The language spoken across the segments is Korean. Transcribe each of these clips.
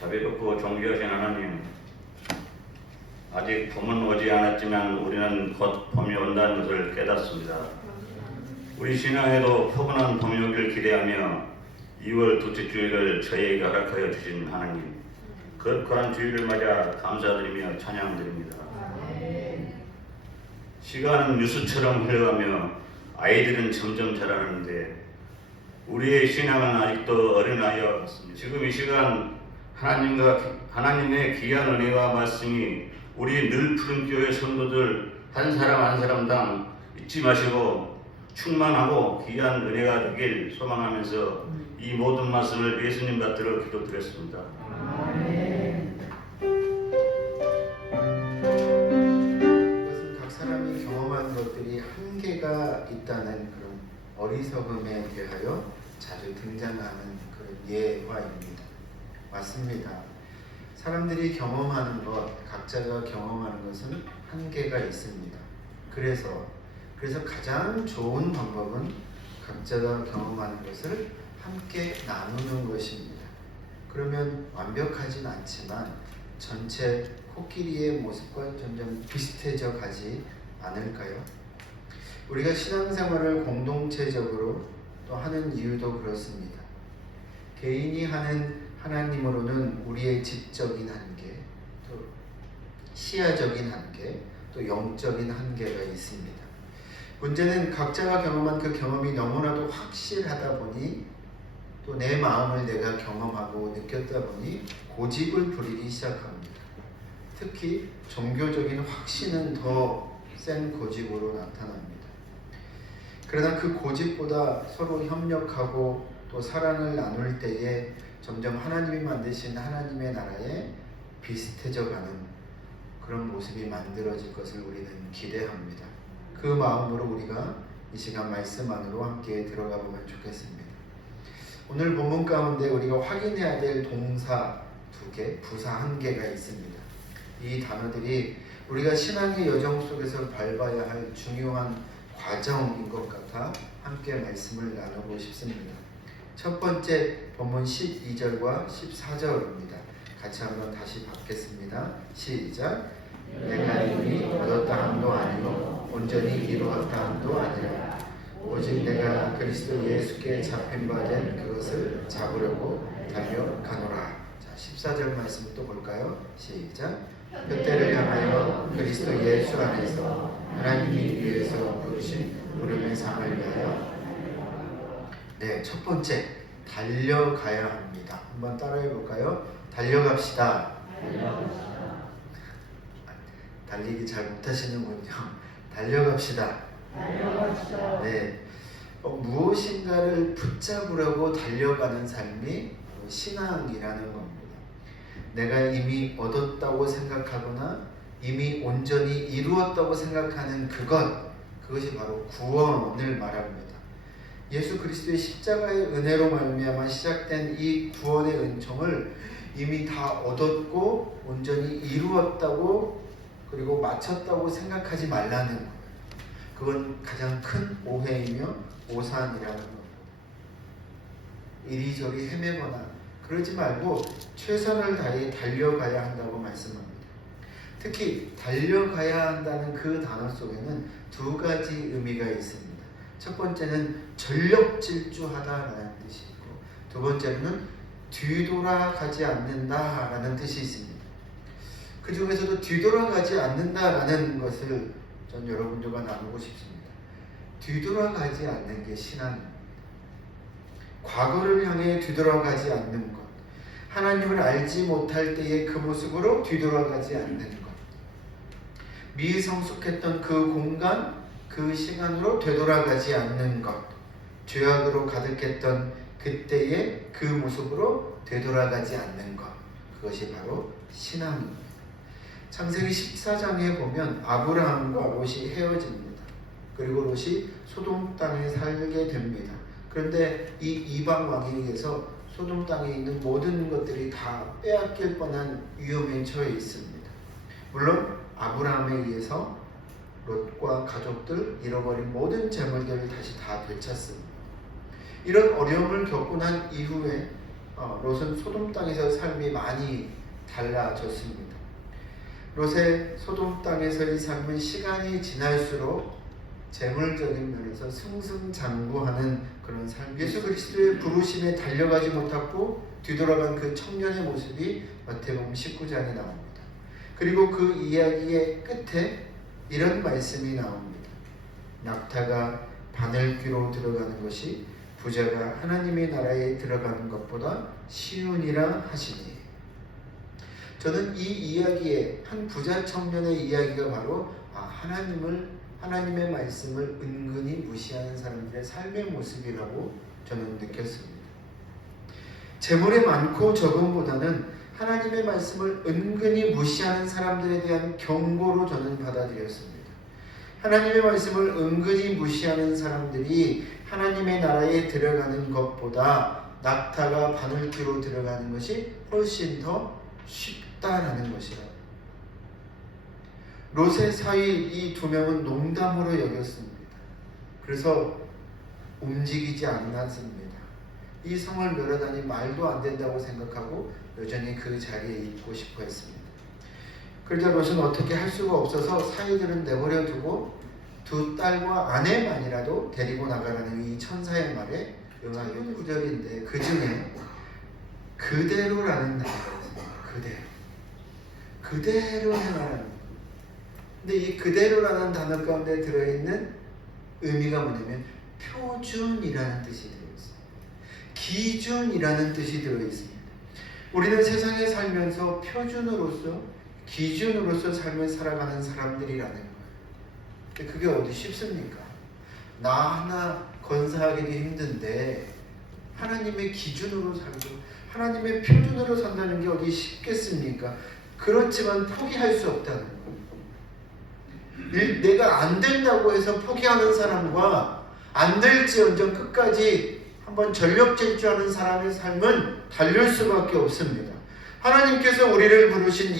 자비롭고 존귀하신 하나님, 아직 봄은 오지 않았지만 우리는 곧 봄이 온다는 것을 깨닫습니다. 우리 신앙에도 포근한 봄이 오길 기대하며 2월 둘째 주일을 저희에게 허락하여 주신 하나님, 거룩한 주일을 맞아 감사드리며 찬양드립니다. 시간은 뉴스처럼 흘러가며 아이들은 점점 자라는데 우리의 신앙은 아직도 어린아이와 같습니다. 지금 이 시간 하나님의 귀한 은혜와 말씀이 우리 늘 푸른 교회 성도들 한 사람 한 사람당 잊지 마시고 충만하고 귀한 은혜가 되길 소망하면서 이 모든 말씀을 예수님 받들어 기도드렸습니다. 그것은 각 사람이 경험한 것들이 한계가 있다는 그런 어리석음에 대하여 자주 등장하는 그런 예화입니다. 맞습니다. 사람들이 경험하는 것, 각자가 경험하는 것은 한계가 있습니다. 그래서 가장 좋은 방법은 각자가 경험하는 것을 함께 나누는 것입니다. 그러면 완벽하진 않지만 전체 코끼리의 모습과 점점 비슷해져 가지 않을까요? 우리가 신앙생활을 공동체적으로 또 하는 이유도 그렇습니다. 개인이 하는 하나님으로는 우리의 지적인 한계, 또 시야적인 한계, 또 영적인 한계가 있습니다. 문제는 각자가 경험한 그 경험이 너무나도 확실하다 보니 또 내 마음을 내가 경험하고 느꼈다 보니 고집을 부리기 시작합니다. 특히 종교적인 확신은 더 센 고집으로 나타납니다. 그러나 그 고집보다 서로 협력하고 또 사랑을 나눌 때에 점점 하나님이 만드신 하나님의 나라에 비슷해져 가는 그런 모습이 만들어질 것을 우리는 기대합니다. 그 마음으로 우리가 이 시간 말씀 안으로 함께 들어가 보면 좋겠습니다. 오늘 본문 가운데 우리가 확인해야 될 동사 2개, 부사 1개가 있습니다. 이 단어들이 우리가 신앙의 여정 속에서 밟아야 할 중요한 과정인 것 같아 함께 말씀을 나누고 싶습니다. 첫 번째 본문 12절과 14절입니다. 같이 한번 다시 받겠습니다. 시작. 내가 이미 얻었다 함도 아니요 온전히 이루었다 함도 아니라 오직 내가 그리스도 예수께 잡힌 바 된 그것을 잡으려고 달려가노라. 자, 14절 말씀 또 볼까요? 시작. 그때를 향하여 그리스도 예수 안에서 하나님이 위에서 부르신 부름의 상을 위하여. 네, 첫 번째 달려가야 합니다. 한번 따라해 볼까요? 달려갑시다. 달리기 잘 못하시는군요. 달려갑시다. 네, 무엇인가를 붙잡으려고 달려가는 삶이 신앙이라는 겁니다. 내가 이미 얻었다고 생각하거나 이미 온전히 이루었다고 생각하는 그것이 바로 구원을 말합니다. 예수 그리스도의 십자가의 은혜로 말미암아 시작된 이 구원의 은총을 이미 다 얻었고 온전히 이루었다고 그리고 마쳤다고 생각하지 말라는 거예요. 그건 가장 큰 오해이며 오산이라는 겁니다. 이리저리 헤매거나 그러지 말고 최선을 다해 달려가야 한다고 말씀합니다. 특히 달려가야 한다는 그 단어 속에는 2가지 의미가 있습니다. 첫 번째는 전력 질주하다라는 뜻이 있고 두 번째는 뒤돌아가지 않는다라는 뜻이 있습니다. 그 중에서도 뒤돌아가지 않는다라는 것을 전 여러분들과 나누고 싶습니다. 뒤돌아가지 않는 게 신앙입니다. 과거를 향해 뒤돌아가지 않는 것, 하나님을 알지 못할 때의 그 모습으로 뒤돌아가지 않는 것, 미성숙했던 그 공간, 그 시간으로 되돌아가지 않는 것, 죄악으로 가득했던 그때의 그 모습으로 되돌아가지 않는 것, 그것이 바로 신앙입니다. 창세기 14장에 보면 아브라함과 롯이 헤어집니다. 그리고 롯이 소돔 땅에 살게 됩니다. 그런데 이 이방 왕에게서 소돔 땅에 있는 모든 것들이 다 빼앗길 뻔한 위험에 처해 있습니다. 물론 아브라함에 의해서 롯과 가족들 잃어버린 모든 재물들을 다시 다 되찾습니다. 이런 어려움을 겪고 난 이후에 롯은 소돔 땅에서 삶이 많이 달라졌습니다. 롯의 소돔 땅에서의 삶은 시간이 지날수록 재물적인 면에서 승승장구하는 그런 삶. 예수 그리스도의 부르심에 달려가지 못하고 뒤돌아간 그 청년의 모습이 마태복음 19장에 나옵니다. 그리고 그 이야기의 끝에 이런 말씀이 나옵니다. 낙타가 바늘귀로 들어가는 것이 부자가 하나님의 나라에 들어가는 것보다 쉬우니라 하시니. 저는 이 이야기의 한 부자 청년의 이야기가 바로 하나님의 말씀을 은근히 무시하는 사람들의 삶의 모습이라고 저는 느꼈습니다. 재물이 많고 적음보다는 하나님의 말씀을 은근히 무시하는 사람들에 대한 경고로 저는 받아들였습니다. 하나님의 말씀을 은근히 무시하는 사람들이 하나님의 나라에 들어가는 것보다 낙타가 바늘귀로 들어가는 것이 훨씬 더 쉽다라는 것이라. 롯의 사위 이 두 명은 농담으로 여겼습니다. 그래서 움직이지 않았습니다. 이 성을 멸하다니 말도 안 된다고 생각하고 여전히 그 자리에 있고 싶어 했습니다. 그러자 롯은 어떻게 할 수가 없어서 사위들은 내버려 두고 두 딸과 아내만이라도 데리고 나가라는 이 천사의 말에 응하게 구절인데 그 중에 그대로라는 단어가 있습니다. 그대로 행하라는. 근데 이 그대로라는 단어 가운데 들어있는 의미가 뭐냐면 표준이라는 뜻이 들어있습니다. 기준이라는 뜻이 들어있습니다. 우리는 세상에 살면서 표준으로서 기준으로서 삶을 살아가는 사람들이라는 거예요. 근데 그게 어디 쉽습니까? 나 하나 건사하기도 힘든데 하나님의 기준으로 살고 하나님의 표준으로 산다는 게 어디 쉽겠습니까? 그렇지만 포기할 수 없다는 거예요. 내가 안 된다고 해서 포기하는 사람과 안 될지언정 끝까지 한번 전력 질주하는 사람의 삶은 다를 수밖에 없습니다. 하나님께서 우리를 부르신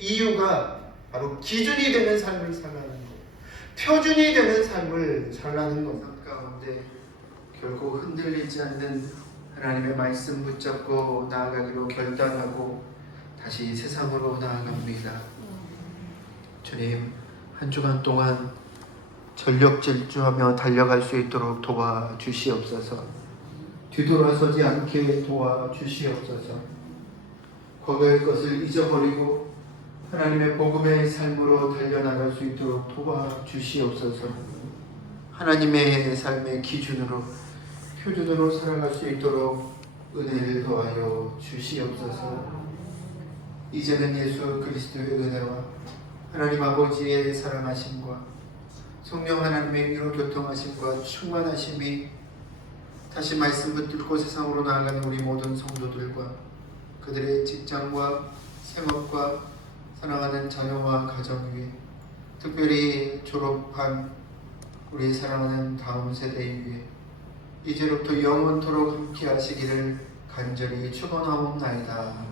이유가 바로 기준이 되는 삶을 살라는 것, 표준이 되는 삶을 살라는 것 가운데 결국 흔들리지 않는 하나님의 말씀 붙잡고 나아가기로 결단하고 다시 세상으로 나아갑니다. 주님, 한 주간 동안 전력 질주하며 달려갈 수 있도록 도와주시옵소서. 뒤돌아서지 않게 도와주시옵소서. 거기의 것을 잊어버리고 하나님의 복음의 삶으로 달려나갈 수 있도록 도와주시옵소서. 하나님의 삶의 기준으로 표준으로 살아갈 수 있도록 은혜를 더하여 주시옵소서. 이제는 예수 그리스도의 은혜와 하나님 아버지의 사랑하심과 성령 하나님의 위로 교통하심과 충만하심이 다시 말씀 붙들고 세상으로 나아가는 우리 모든 성도들과 그들의 직장과 생업과 사랑하는 자녀와 가정 위에, 특별히 졸업한 우리 사랑하는 다음 세대 위에 이제로부터 영원토록 함께 하시기를 간절히 축원하옵나이다.